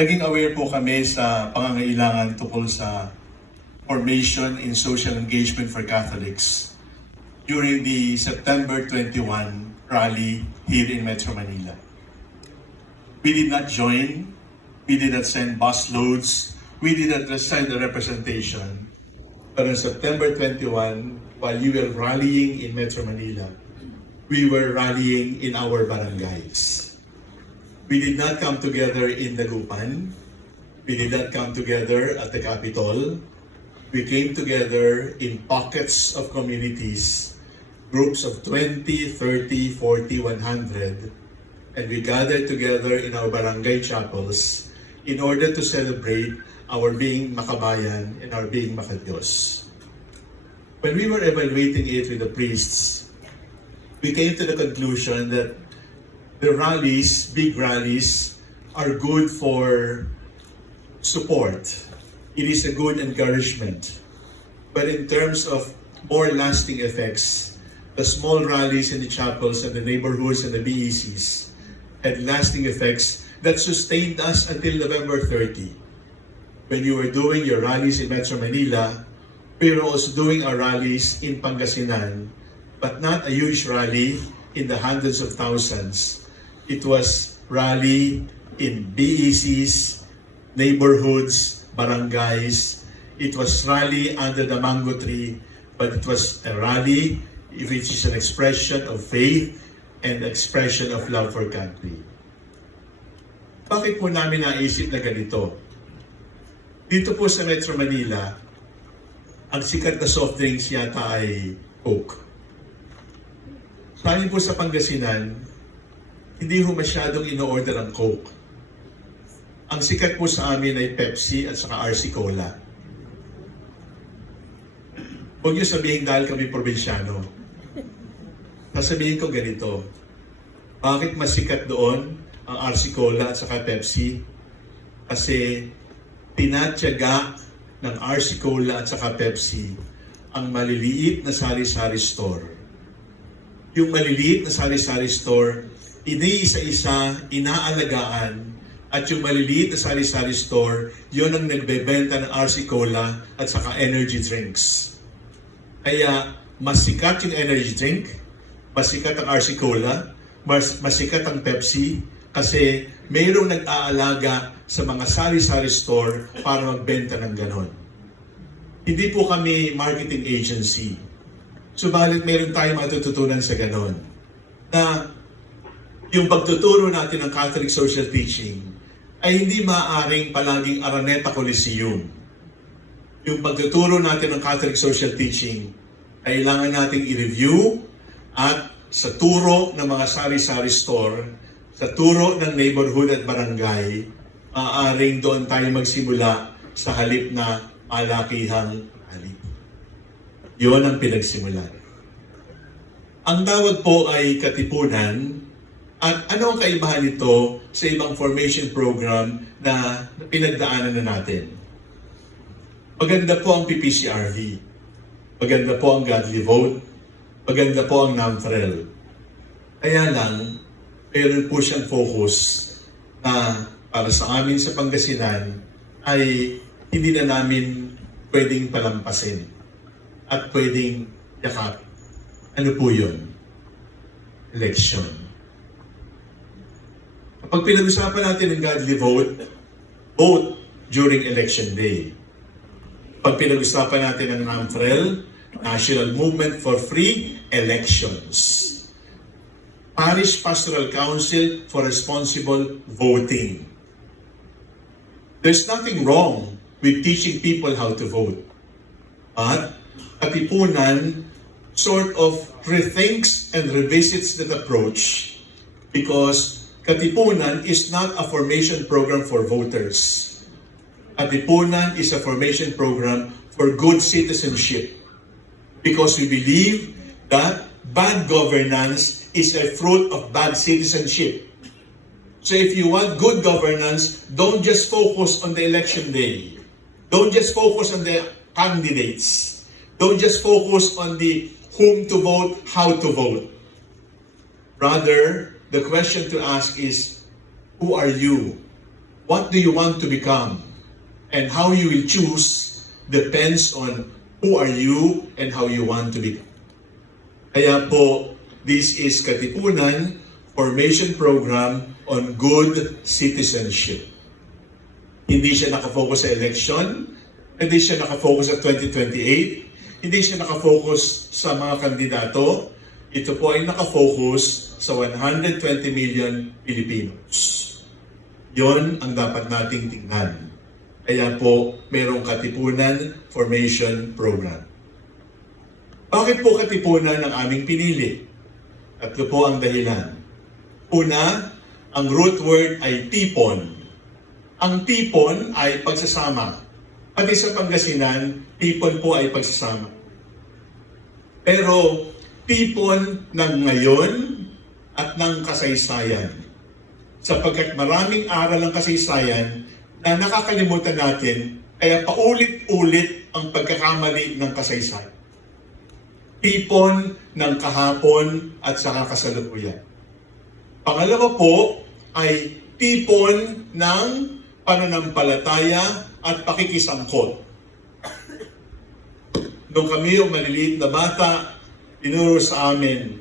naging aware po kami sa pangangailangan tungkol sa formation in social engagement for Catholics during the September 21 rally here in Metro Manila. We did not join, we did not send bus loads, we did not send a representation. But on September 21, while you were rallying in Metro Manila, we were rallying in our barangays. We did not come together in Dagupan. We did not come together at the Capitol. We came together in pockets of communities, groups of 20, 30, 40, 100, and we gathered together in our barangay chapels in order to celebrate our being makabayan and our being makadiyos. When we were evaluating it with the priests, we came to the conclusion that the rallies, big rallies, are good for support. It is a good encouragement. But in terms of more lasting effects, the small rallies in the chapels and the neighborhoods and the BECs had lasting effects that sustained us until November 30. When you were doing your rallies in Metro Manila, we were also doing our rallies in Pangasinan, but not a huge rally in the hundreds of thousands. It was rally in BECs, neighborhoods, barangays. It was rally under the mango tree, but it was a rally which is an expression of faith and expression of love for country. Bakit po namin naisip na ganito? Dito po sa Metro Manila, ang sikat na soft drinks yata ay Coke. Sa amin po sa Pangasinan, hindi ho masyadong ino-order ang Coke. Ang sikat po sa amin ay Pepsi at saka RC Cola. Huwag niyo sabihin dahil kami probinsyano. Sasabihin ko ganito, bakit mas sikat doon ang RC Cola at saka Pepsi? Kasi tinatyaga ng RC Cola at saka Pepsi ang maliliit na sari-sari store. Yung maliliit na sari-sari store, iniisa-isa, inaalagaan, at yung maliliit na sari-sari store, yun ang nagbebenta ng RC Cola at saka energy drinks. Kaya, mas sikat yung energy drink, mas sikat ang RC Cola, mas sikat ang Pepsi, kasi mayroong nag-aalaga sa mga sari-sari store para magbenta ng ganon. Hindi po kami marketing agency. Subalit mayroon tayong matututunan sa ganon. Na yung pagtuturo natin ng Catholic Social Teaching ay hindi maaaring palaging Araneta Coliseum. Yung pagtuturo natin ng Catholic Social Teaching, kailangan nating i-review at sa turo ng mga sari-sari store, sa turo ng neighborhood at barangay, maaaring doon tayo magsimula sa halip na malakihang halip. Yun ang pinagsimulan. Ang tawag po ay katipunan. At ano ang kaibahan nito sa ibang formation program na pinagdaanan na natin? Maganda po ang PPCRV. Maganda po ang Godly Vote. Maganda po ang NAMFREL. Kaya lang, meron po siyang focus na para sa amin sa Pangasinan ay hindi na namin pwedeng palampasin at pwedeng yakap. Ano po yun? Election. Kapag pinag-usapan natin ang Godly Vote, vote during election day. Pag pinag-usapan natin ang NAMFREL, National Movement for Free Elections. Parish Pastoral Council for Responsible Voting. There's nothing wrong with teaching people how to vote. But Katipunan sort of rethinks and revisits that approach because Katipunan is not a formation program for voters. Katipunan is a formation program for good citizenship because we believe that bad governance is a fruit of bad citizenship. So if you want good governance, don't just focus on the election day. Don't just focus on the candidates. Don't just focus on the whom to vote, how to vote. Rather, the question to ask is, who are you? what do you want to become? And how you will choose depends on who are you and how you want to become. Kaya po, this is Katipunan Formation Program on Good Citizenship. Hindi siya nakafocus sa election, hindi siya nakafocus sa 2028, hindi siya nakafocus sa mga kandidato. Ito po ay nakafocus sa 120 million Filipinos. Yon ang dapat nating tingnan. Kaya po, mayroong Katipunan Formation Program. Bakit po Katipunan ang aming pinili? Tatlo po ang dahilan. Una, ang root word ay tipon. Ang tipon ay pagsasama. Pati sa Pangasinan, tipon po ay pagsasama. Pero tipon ng ngayon at ng kasaysayan. Sapagkat maraming aral ang kasaysayan na nakakalimutan natin, kaya paulit-ulit ang pagkakamali ng kasaysayan. Tipon ng kahapon at saka kasalukuyan. Pangalawa po ay tipon ng pananampalataya at pakikisangkot. Nung kami yung maliliit na bata, tinuro sa amin,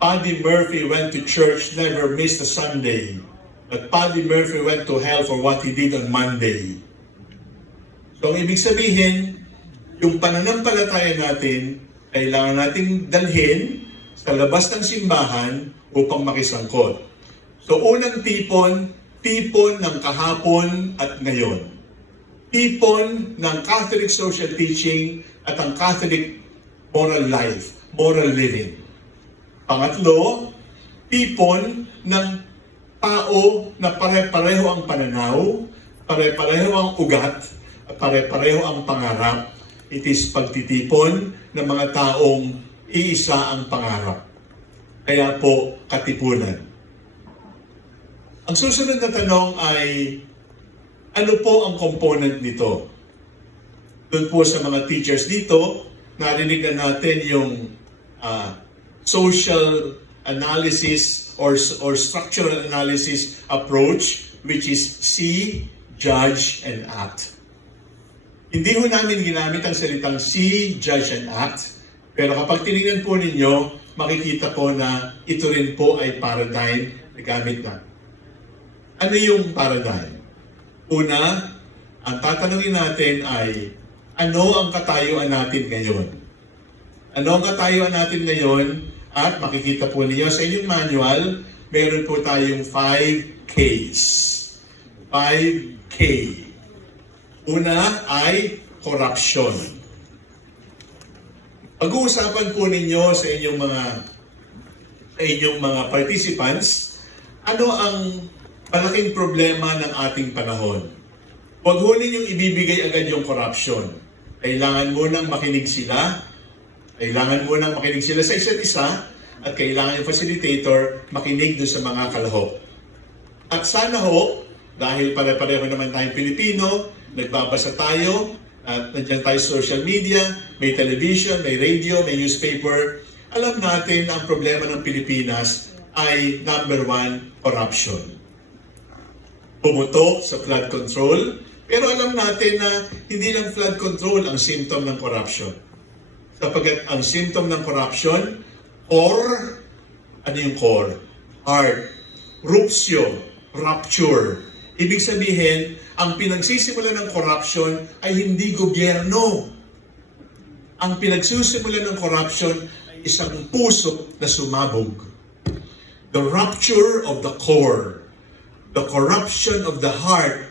Paddy Murphy went to church, never missed a Sunday. But Paddy Murphy went to hell for what he did on Monday. So, ang ibig sabihin, yung pananampalataya natin, kailangan nating dalhin sa labas ng simbahan upang makisangkot. So, unang tipon, tipon ng kahapon at ngayon. Tipon ng Catholic social teaching at ang Catholic moral life, moral living. Pangatlo, tipon ng tao na pare-pareho ang pananaw, pare-pareho ang ugat, at pare-pareho ang pangarap. It is pagtitipon ng mga taong iisa ang pangarap. Kaya po, Katipunan. Ang susunod na tanong ay, ano po ang component nito? Doon po sa mga teachers dito, narinig na natin yung social analysis or structural analysis approach, which is see, judge, and act. Hindi ho namin ginamit ang salitang see, judge, and act, pero kapag tinignan po ninyo, makikita po na ito rin po ay paradigm na gamit na. Ano yung paradigm? Una, ang tatanungin natin ay, ano ang katayuan natin ngayon? Ano ang katayuan natin ngayon? At makikita po niyo sa inyong manual, meron po tayong 5 Ks. 5K. Una ay corruption. Pag-uusapan po ninyo sa inyong mga participants, ano ang malaking problema ng ating panahon? Huwag ho ninyong ibibigay agad yung corruption. Kailangan mo nang makinig sila. Kailangan mo nang makinig sila sa isa't isa at kailangan yung facilitator makinig doon sa mga kalahok. At sana ho, dahil pare-pareho naman tayong Pilipino, nagbabasa tayo, at nandiyan tayo sa social media, may television, may radio, may newspaper, alam natin ang problema ng Pilipinas ay number 1, corruption. Pumutok sa flood control, pero alam natin na hindi lang flood control ang symptom ng corruption. Sapagkat ang symptom ng corruption, core, ano yung core? Heart, ruptio, rupture. Ibig sabihin, ang pinagsisimula ng corruption ay hindi gobyerno. Ang pinagsisimula ng corruption ay isang puso na sumabog. The rupture of the core, the corruption of the heart,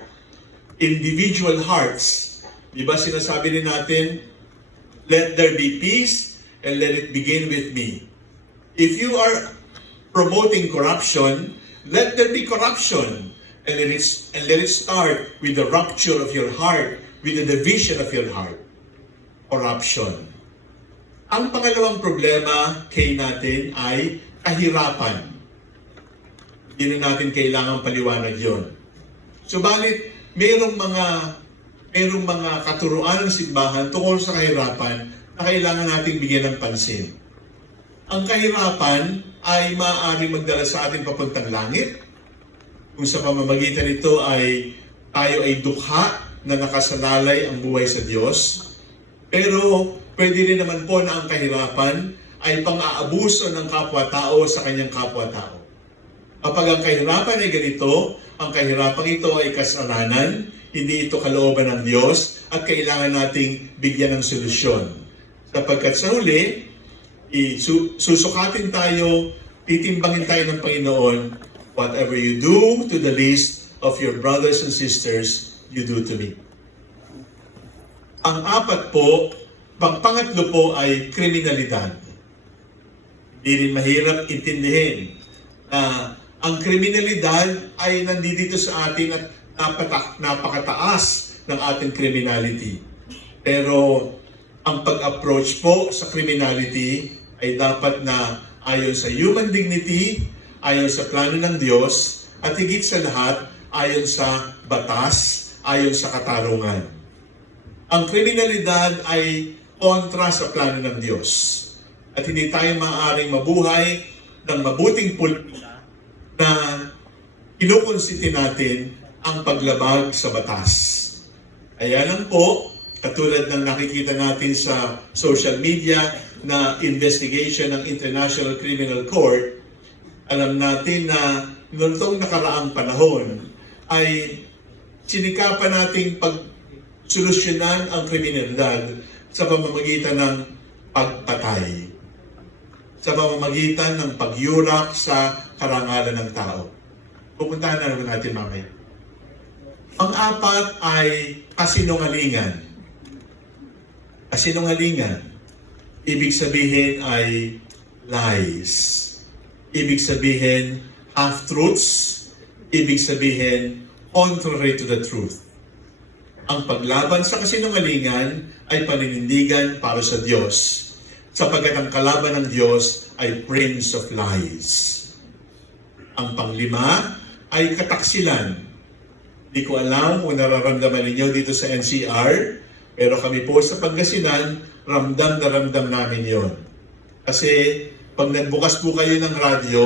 individual hearts. Diba sinasabi din natin, let there be peace and let it begin with me. If you are promoting corruption, let there be corruption. And let it start with the rupture of your heart, with the division of your heart. Corruption. Ang pangalawang problema kay natin ay kahirapan. Hindi na natin kailangang paliwanag yon. Subalit, mayroong mga katuruan ng simbahan tungkol sa kahirapan na kailangan nating bigyan ng pansin. Ang kahirapan ay maaari magdala sa ating papuntang langit, kung sa pamamagitan nito ay tayo ay dukha na nakasalalay ang buhay sa Diyos. Pero pwede rin naman po na ang kahirapan ay pang-aabuso ng kapwa-tao sa kanyang kapwa-tao. Kapag ang kahirapan ay ganito, ang kahirapan ito ay kasalanan, hindi ito kalooban ng Diyos, at kailangan nating bigyan ng solusyon. Sapagkat sa huli, susukatin tayo, titimbangin tayo ng Panginoon, whatever you do to the least of your brothers and sisters, you do to me. Ang pangatlo po ay kriminalidad. Hindi rin mahirap intindihin na ang kriminalidad ay nandito sa atin at napakataas ng ating criminality. Pero ang pag-approach po sa criminality ay dapat na ayon sa human dignity, ayon sa plano ng Diyos, at higit sa lahat, ayon sa batas, ayon sa katarungan. Ang kriminalidad ay kontra sa plano ng Diyos. At hindi tayo maaaring mabuhay ng mabuting politika na kinukonsiti natin ang paglabag sa batas. Kaya lang po, katulad ng nakikita natin sa social media na investigation ng International Criminal Court, alam natin na noong nakaraang panahon ay sinikapan nating pag-solusyonan ang kriminalidad sa pamamagitan ng pagpatay, sa pamamagitan ng pagyurak sa karangalan ng tao. Pupuntahan na naman natin mamaya. Pang-apat ay kasinungalingan. Kasinungalingan, ibig sabihin ay lies. Ibig sabihin half-truths. Ibig sabihin contrary to the truth. Ang paglaban sa kasinungalingan ay paninindigan para sa Diyos, sapagkat ang kalaban ng Diyos ay Prince of Lies. Ang panglima ay kataksilan. Hindi ko alam kung nararamdaman ninyo dito sa NCR, pero kami po sa Pangasinan, ramdam na ramdam namin yon. Kasi pag nagbukas po kayo ng radyo,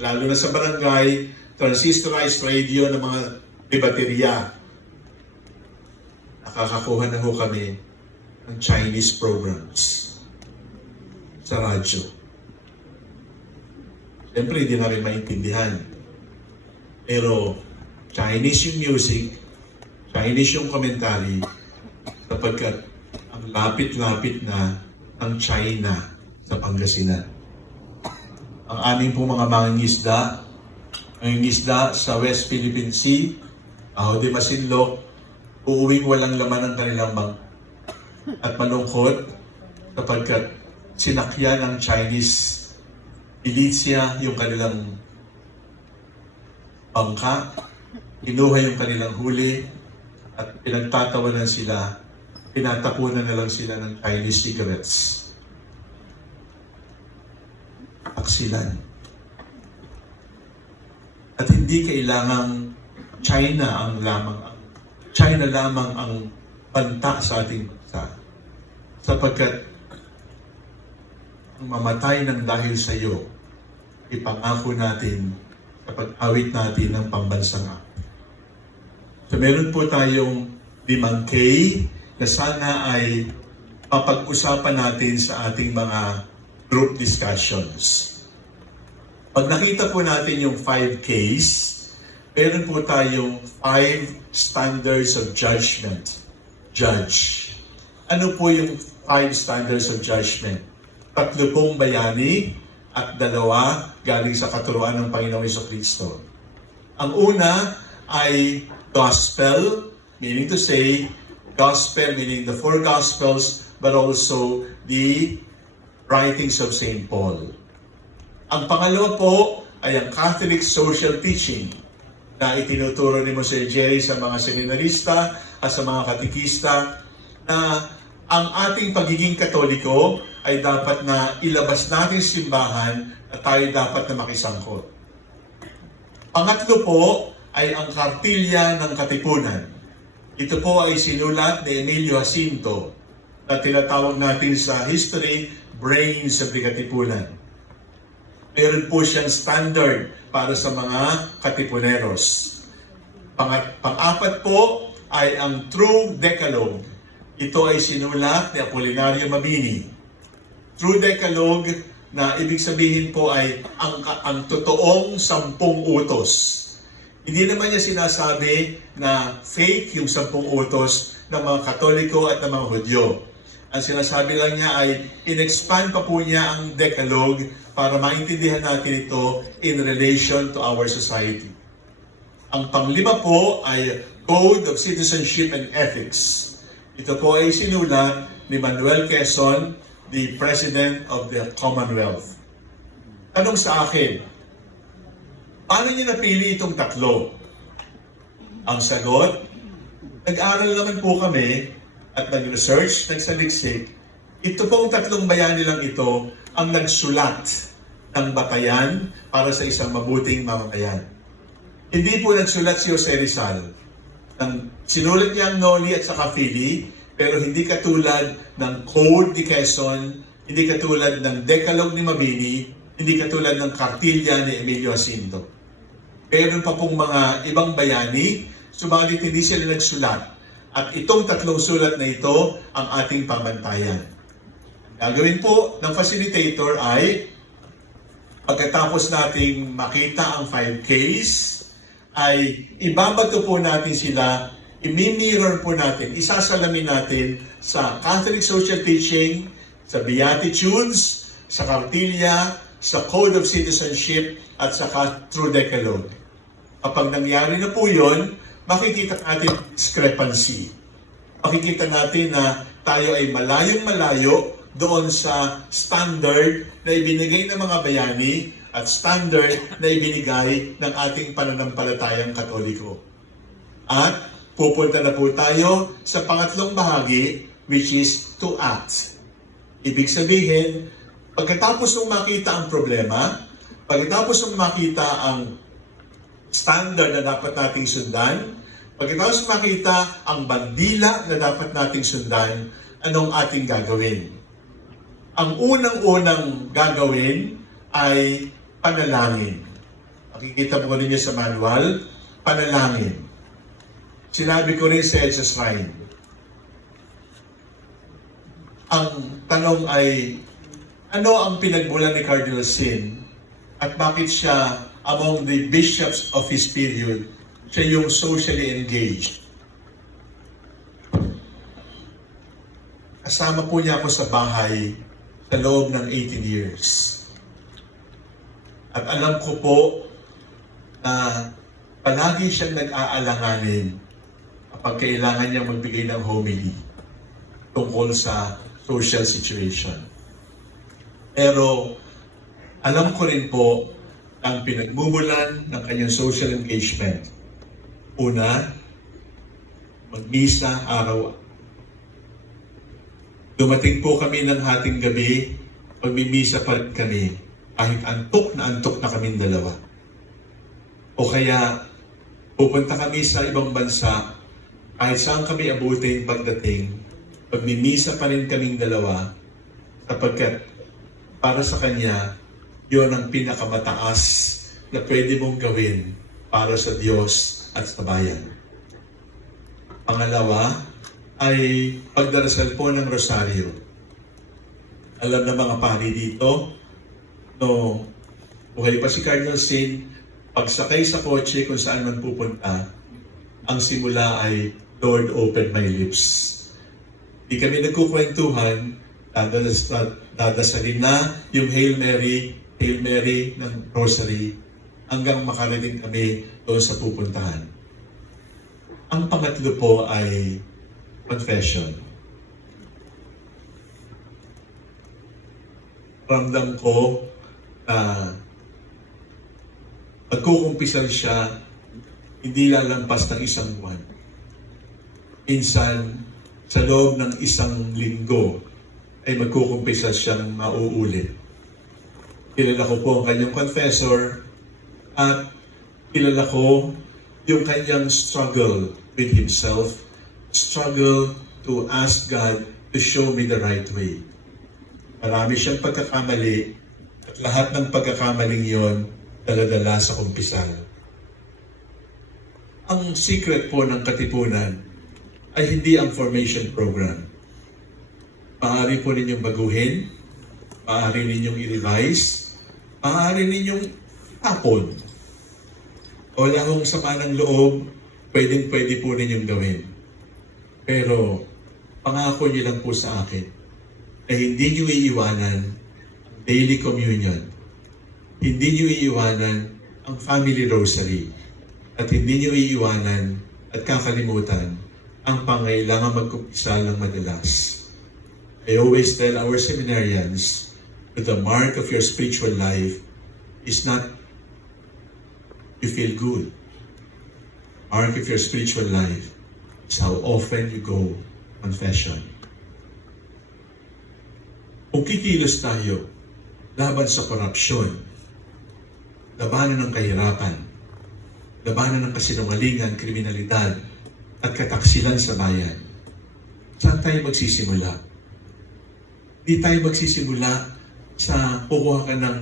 lalo na sa barangay, transistorized radio ng mga debaterya, nakakakuha na ho kami ng Chinese programs sa radyo. Siyempre, hindi namin maintindihan. Pero Chinese yung music, Chinese yung commentary, sapagkat ang lapit-lapit na ang China sa Pangasinan. Ang aming po mga mangingisda, ang isda sa West Philippine Sea, Aho de Masinloc, uuwing walang laman ang kanilang at malungkot sapagkat sinakyan ng Chinese militia yung kanilang bangka, kinuha yung kanilang huli, at pinagtatawanan sila, pinatapunan na lang sila ng Chinese cigarettes. Aksilan. At hindi kailangang China lamang ang banta sa ating bansa. Sapagkat ang mamatay ng dahil sa iyo, ipangako natin sa pag-awit natin ng pambansang akto. So meron po tayong 5K na sana ay papag-usapan natin sa ating mga group discussions. Pag nakita po natin yung 5Ks, meron po tayong 5 standards of judgment. Judge. Ano po yung 5 standards of judgment? 3 pong bayani at 2 galing sa katuruan ng Panginoong Jesucristo. Ang una ay gospel, meaning to say, gospel meaning the 4 Gospels, but also the writings of St. Paul. Ang pangalawa po ay ang Catholic social teaching na itinuturo ni Mose Jerry sa mga seminarista at sa mga katikista na ang ating pagiging Katoliko ay dapat na ilabas natin sa simbahan at tayo dapat na makisangkot. Pangatlo po ay ang Kartilya ng Katipunan. Ito po ay sinulat ni Emilio Jacinto na tinatawag natin sa history, brains of the Katipunan. Meron po siyang standard para sa mga katipuneros. Pang-apat po ay ang True Decalogue. Ito ay sinulat ni Apolinario Mabini. True Decalogue na ibig sabihin po ay ang totoong 10 utos. Hindi naman niya sinasabi na fake yung 10 utos ng mga Katoliko at ng mga Hudyo. Ang sinasabi lang niya ay in-expand pa po niya ang Decalogue para maintindihan natin ito in relation to our society. Ang panglima po ay Code of Citizenship and Ethics. Ito po ay sinulat ni Manuel Quezon, the President of the Commonwealth. Tanong sa akin, paano niya napili itong tatlo? Ang sagot, nag-aral naman po kami at nag-research, nagsaliksik. Ito pong tatlong bayani lang ito ang nagsulat ng batayan para sa isang mabuting mamamayan. Hindi po nagsulat si Jose Rizal. Sinulat niya ang Noli at saka Fili, pero hindi katulad ng Code ni Quezon, hindi katulad ng Decalogue ni Mabini, hindi katulad ng Cartilla ni Emilio Jacinto. Meron pa pong mga ibang bayani, subalit hindi sila nagsulat. At itong tatlong sulat na ito ang ating pamantayan. Gagawin po ng facilitator ay pagkatapos nating makita ang 5 Ks, ay ibabato po natin sila, i-mirror po natin, isasalamin natin sa Catholic Social Teaching, sa Beatitudes, sa Cartilla, sa Code of Citizenship, at sa True Decalogue. Kapag nangyari na po yun, makikita natin discrepancy. Makikita natin na tayo ay malayong-malayo doon sa standard na ibinigay ng mga bayani at standard na ibinigay ng ating pananampalatayang Katoliko. At pupunta na po tayo sa pangatlong bahagi, which is to act. Ibig sabihin, pagkatapos mong makita ang problema, pagkatapos mong makita ang standard na dapat nating sundan, pagkatapos makita ang bandila na dapat nating sundan, anong ating gagawin? Ang unang-unang gagawin ay panalangin. Makikita mo ninyo sa manual, panalangin. Sinabi ko rin sa Edsa Shrine. Ang tanong ay, ano ang pinagmulan ni Cardinal Sin at bakit siya among the bishops of his period, siya yung socially engaged? Kasama po niya ako sa bahay sa loob ng 18 years. At alam ko po na palagi siyang nag-aalanganin kapag kailangan niyang magbigay ng homily tungkol sa social situation. Pero alam ko rin po ang pinagmumulan ng kanyang social engagement. Una, magmisa araw. Dumating po kami ng hating gabi, magmimisa pa rin kami. Kahit antok na kaming dalawa. O kaya, pupunta kami sa ibang bansa, kahit saan kami abutin pagdating, pagmimisa pa rin kaming dalawa, sapagkat para sa Kanya, yon ang pinakamataas na pwede mong gawin para sa Diyos at sa bayan. Pangalawa, ay pagdarasal po ng rosaryo. Alam na mga pari dito, no, buhay pa si Cardinal Sin, pagsakay sa kotse kung saan man pupunta, ang simula ay, Lord, open my lips. Di kami nagkukwentuhan, dadasalin na yung Hail Mary ng Rosary, hanggang makarating kami doon sa pupuntahan. Ang pangatlo po ay confession. Ramdam ko na pagkukumpisan siya, hindi lalampas ng 1 buwan. Minsan, sa loob ng 1 linggo, ay magkukumpisan siyang mauulit. Kilala ko po ang kanyang confessor at kilala ko yung kanyang struggle with himself, struggle to ask God to show me the right way. Marami siyang pagkakamali at lahat ng pagkakamaling yon dala-dala sa kumpisal. Ang secret po ng katipunan ay hindi ang formation program. Maaari po ninyong baguhin, maaari ninyong i-revise, maaari ninyong tapon. Wala akong sama ng loob, pwede po ninyong gawin. Pero pangako niyo lang po sa akin na hindi niyo iiwanan ang daily communion, hindi niyo iiwanan ang family rosary, at hindi niyo iiwanan at kakalimutan ang pangailangan magkumpisal ng madalas. I always tell our seminarians that the mark of your spiritual life is not you feel good. Mark of your spiritual life is how often you go confession. Kung kikilos tayo laban sa korupsyon, labanan ng kahirapan, labanan ng kasinungalingan, kriminalidad, at kataksilan sa bayan, saan tayo magsisimula? Di tayo magsisimula sa kukuha ka ng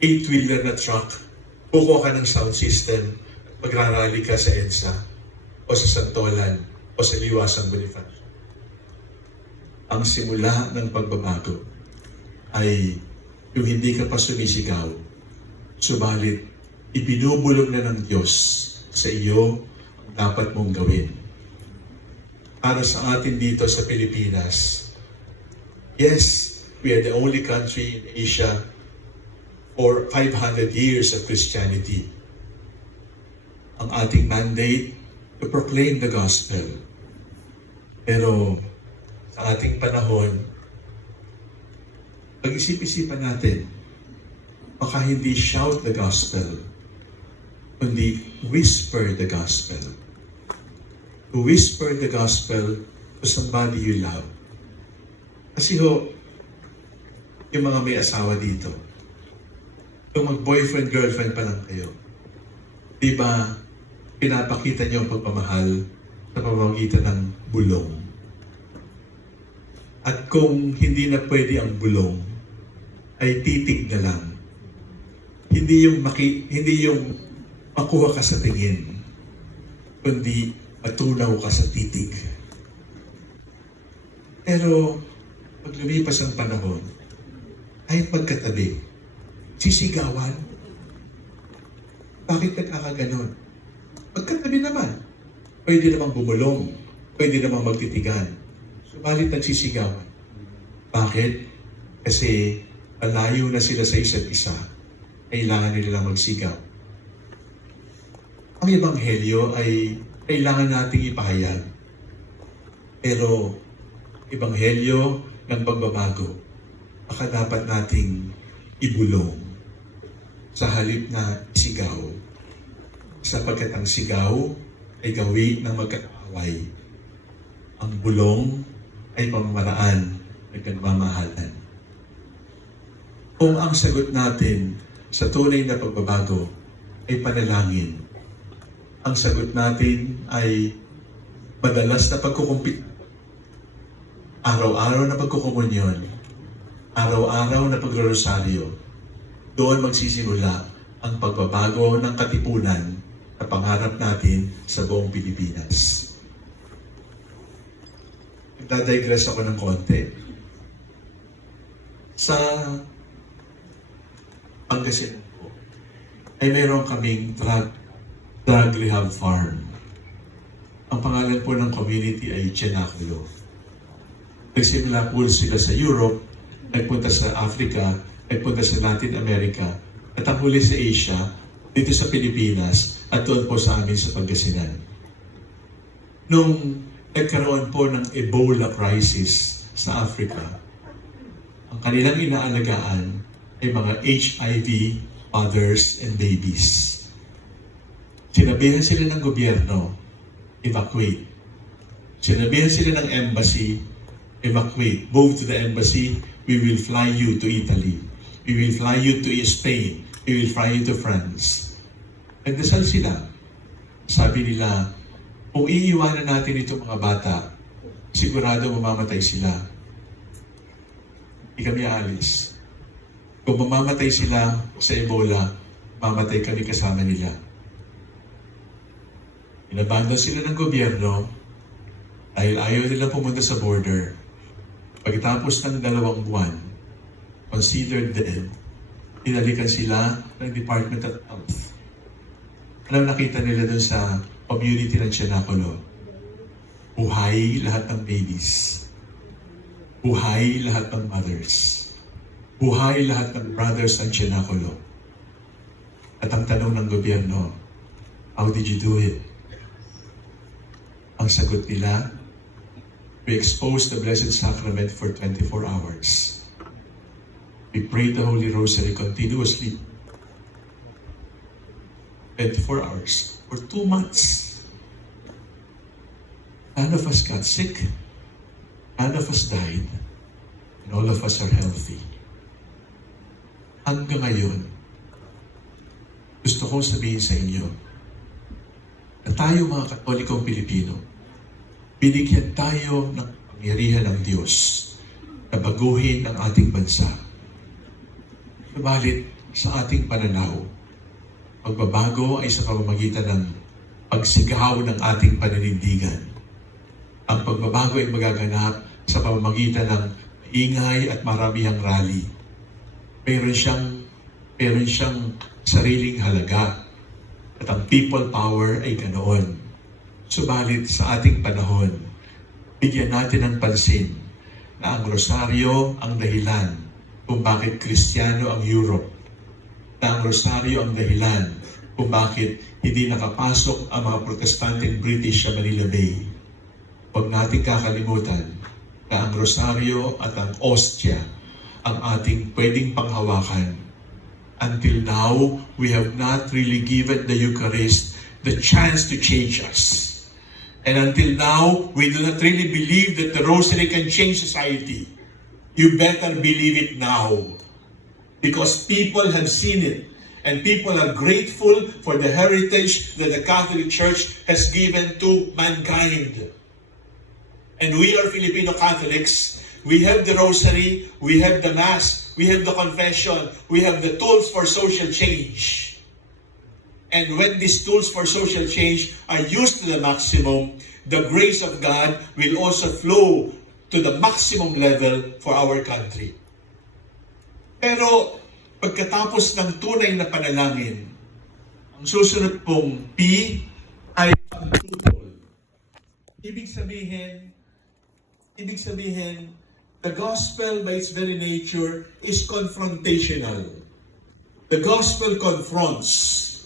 8-wheeler na truck, kukuha ka ng sound system, at magrarally ka sa EDSA, o sa Santolan, o sa Liwasang Bonifacio. Ang simula ng pagbabago ay yung hindi ka pa sumisigaw, subalit ibinubulong na ng Diyos sa iyo ang dapat mong gawin. Para sa atin dito sa Pilipinas, yes, we are the only country in Asia for 500 years of Christianity. Ang ating mandate to proclaim the gospel. Pero sa ating panahon, pag-isip-isipan natin, baka hindi shout the gospel, kundi whisper the gospel. To whisper the gospel to somebody you love. Kasi ho, yung mga may asawa dito, kung mag-boyfriend, girlfriend pa lang kayo, di ba, pinapakita niyo ang pagmamahal sa pamamagitan ng bulong. At kung hindi na pwede ang bulong, ay titig na lang. Hindi yung makuha ka sa tingin, kundi matunaw ka sa titig. Pero pag lumipas ang panahon, ay pagkatabi, sisigawan. Bakit nagkakaganon? Pagkatabi naman, pwede namang bumulong, pwede namang magtitigan. Subalit nagsisigawan. Bakit? Kasi malayo na sila sa isa't isa. Kailangan nila magsigaw. Ang ebanghelyo ay kailangan nating ipahayag. Pero ebanghelyo ng pagbabago, baka dapat nating ibulong sa halip na sigaw. Sapagkat ang sigaw ay gawi ng magkakaaway. Ang bulong ay pamamaraan ng kanmamahalan. Kung ang sagot natin sa tunay na pagbabago ay panalangin, ang sagot natin ay madalas na pagkukumpit, araw-araw na pagkukumunyon, araw-araw na pagrorosaryo, doon magsisimula ang pagbabago ng katipunan na pangarap natin sa buong Pilipinas. Nagdadigress ako ng konti. Sa Pangasinan po, ay mayroon kaming drug rehab farm. Ang pangalan po ng community ay Cenaculo. Nagsimula po sila sa Europe, nagpunta sa Africa, nagpunta sa Latin America, at ang huli sa Asia, dito sa Pilipinas, at doon po sa amin sa Pangasinan. Nung nagkaroon po ng Ebola crisis sa Africa, ang kanilang inaalagaan ay mga HIV mothers and babies. Sinabihan sila ng gobyerno, evacuate. Sinabihan sila ng embassy, evacuate. Move to the embassy, we will fly you to Italy. We will fly you to Spain. We will fly you to France. Nagdasal sila. Sabi nila, kung iiwanan natin itong mga bata, sigurado mamamatay sila. Hindi kami aalis. Kung mamamatay sila sa Ebola, mamatay kami kasama nila. Inabandon sila ng gobyerno dahil ayaw nilang pumunta sa border. Pagkatapos ng 2 buwan, considered dead, pinalikan sila ng Department of Health. Anong nakita nila doon sa community ng Tsianakulo? Buhay lahat ng babies. Buhay lahat ng mothers. Buhay lahat ng brothers ng Tsianakulo. At ang tanong ng gobyerno, how did you do it? Ang sagot nila, we exposed the Blessed Sacrament for 24 hours. We prayed the Holy Rosary continuously. 24 hours for 2 months. None of us got sick. None of us died. And all of us are healthy. Hanggang ngayon, gusto kong sabihin sa inyo na tayo mga Katolikong Pilipino, binigyan tayo ng pangyarihan ng Diyos na baguhin ang ating bansa. Subalit sa ating pananaw, pagbabago ay sa pamamagitan ng pagsigaw ng ating paninindigan. Ang pagbabago ay magaganap sa pamamagitan ng ingay at maramihang rally. Meron siyang sariling halaga at ang people power ay ganoon. Subalit sa ating panahon, bigyan natin ng pansin na ang rosaryo ang dahilan kung bakit Kristiyano ang Europe. Na ang rosaryo ang dahilan kung bakit hindi nakapasok ang mga Protestanteng British sa Manila Bay. Huwag natin kakalimutan na ang rosaryo at ang ostia ang ating pwedeng panghawakan. Until now, we have not really given the Eucharist the chance to change us. And until now, we do not really believe that the Rosary can change society. You better believe it now. Because people have seen it. And people are grateful for the heritage that the Catholic Church has given to mankind. And we are Filipino Catholics. We have the Rosary, we have the Mass, we have the Confession, we have the tools for social change. And when these tools for social change are used to the maximum, the grace of God will also flow to the maximum level for our country. Pero pagkatapos ng tunay na panalangin, ang susunod pong P ay pagtutol. Ibig sabihin, the gospel by its very nature is confrontational. The gospel confronts.